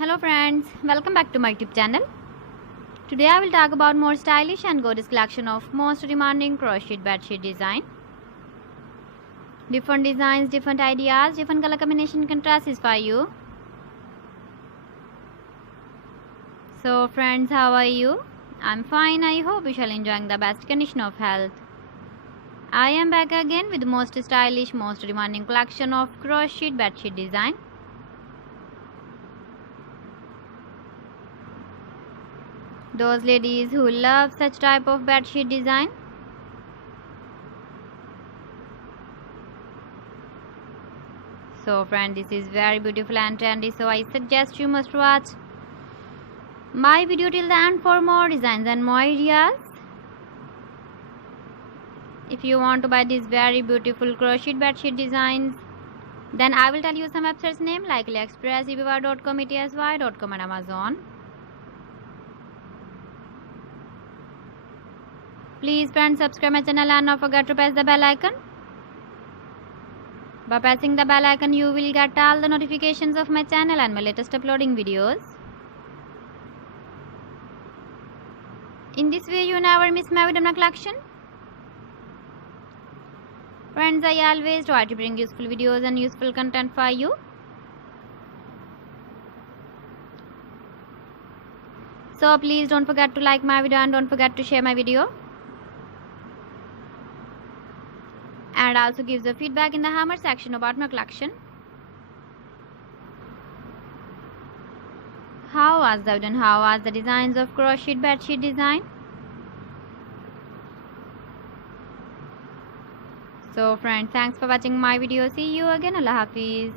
Hello friends, welcome back to my YouTube channel. Today I will talk about more stylish and gorgeous collection of most demanding crochet bedsheet design. Different designs, different ideas, different color combination can satisfy you. So friends, how are you? I'm fine. I hope you shall enjoying the best condition of health. I am back again with the most stylish, most demanding collection of crochet bedsheet design. Those ladies who love such type of bedsheet design. So friend, this is very beautiful and trendy, so I suggest you must watch my video till the end for more designs and more ideas. If you want to buy these very beautiful crochet bedsheet designs, then I will tell you some websites name like AliExpress, eBay.com, ETSY.com and Amazon. Please friends, subscribe my channel and not forget to press the bell icon. By pressing the bell icon, you will get all the notifications of my channel and my latest uploading videos. In this way, you never miss my video collection. Friends, I always try to bring useful videos and useful content for you. So please don't forget to like my video and don't forget to share my video. And also give the feedback in the hammer section about my collection. How was the video and how was the designs of crochet bedsheet design? So friends, thanks for watching my video. See you again. Allah Hafiz.